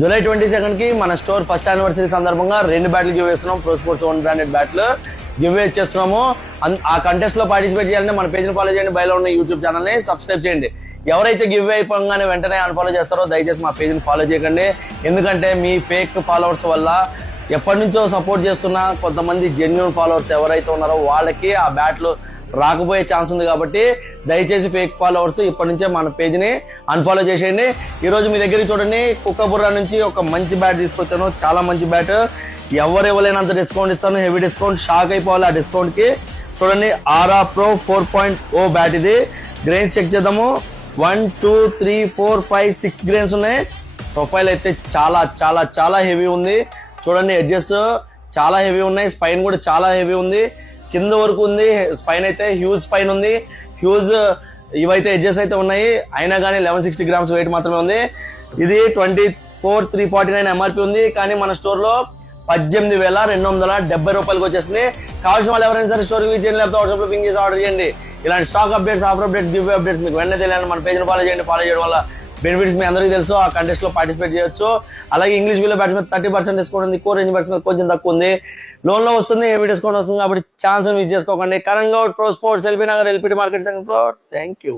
July 22 కి మన store first anniversary సందర్భంగా 2 బ్యాట్లు గివ్ చేస్తున్నాం. ప్రో స్పోర్ట్స్ ఓన్ బ్రాండెడ్ బ్యాట్లు గివ్ చేస్తున్నాము. ఆ కంటెస్ట్ లో పార్టిసిపేట్ చేయాలంటే మన పేజ్ ని ఫాలో చేయండి. బయలో ఉన్న యూట్యూబ్ ఛానల్ ని సబ్స్క్రైబ్ చేయండి. ఎవరైతే గివ్ అయిపోగానే వెంటనే అన్ఫాలో చేస్తారో దయచేసి మా పేజ్ ని ఫాలో చేయకండి. ఎందుకంటే మీ ఫేక్ ఫాలోవర్స్ వల్ల ఎప్పటి నుంచో సపోర్ట్ చేస్తున్న కొంతమంది జెన్యూన్ ఫాలోవర్స్ ఎవరైతే ఉన్నారో వాళ్ళకి ఆ బ్యాట్లు రాకపోయే ఛాన్స్ ఉంది. కాబట్టి దయచేసి ఫేక్ ఫాలోవర్స్ ఇప్పటి నుంచే మన పేజ్ ని అన్ఫాలో చేసేయండి. ఈ రోజు మీ దగ్గరికి చూడండి, కుక్కబుర్రా నుంచి ఒక మంచి బ్యాట్ తీసుకొచ్చాను. చాలా మంచి బ్యాట్, ఎవరు ఇవ్వలేనంత డిస్కౌంట్ ఇస్తాను, హెవీ డిస్కౌంట్. షాక్ అయిపోవాలి ఆ డిస్కౌంట్ కి. చూడండి, ఆరా ప్రో 4.0 బ్యాట్. ఇది గ్రెయిన్స్ చెక్ చేద్దాము. 1 2 3 4 5 6 గ్రెయిన్స్ ఉన్నాయి. ప్రొఫైల్ అయితే చాలా చాలా చాలా హెవీ ఉంది. చూడండి, ఎడ్జెస్ చాలా హెవీ ఉన్నాయి. స్పైన్ కూడా చాలా హెవీ ఉంది, కింద వరకు ఉంది. స్పైన్ అయితే హ్యూజ్ స్పైన్ ఉంది. హ్యూజ్ ఇవైతే ఎడ్జెస్ అయితే ఉన్నాయి. అయినా కానీ 1160 గ్రామ్స్ వెయిట్ మాత్రమే ఉంది. ఇది 24,349 ఎంఆర్పి ఉంది. కానీ మన స్టోర్ లో 18,270 రూపాయలకి వచ్చేసింది. కావాల్సిన వాళ్ళు ఎవరైనా సరే స్టోర్ విజిట్ చేయండి, లేకపోతే వాట్సాప్ లో పింగ్ చేసి ఆర్డర్ చేయండి. ఇలాంటి stock updates, offer updates, give updates మీకు వెంటనే తెలియాలి మన పేజ్ ని ఫాలో చేయండి. ఫాలో చేయడం వల్ల బెనిఫిట్స్ మీ అందరికీ తెలుసు. ఆ కంటెస్ట్ లో పార్టిసిపేట్ చేయొచ్చు. అలాగే ఇంగ్లీష్ వీలో బ్యాట్స్ మీద 30% డిస్కౌంట్ ఉంది. కోర్ రేంజ్ బ్యాట్స్ మీద కొంచెం తక్కువ ఉంది. లోన్ లో వస్తుంది, హెవీ డిస్కౌంట్ వస్తుంది. కాబట్టి ఛాన్స్ మిస్ చేసుకోకండి. Karan Goud, pro sports, LB Nagar, LPT market. Thank you.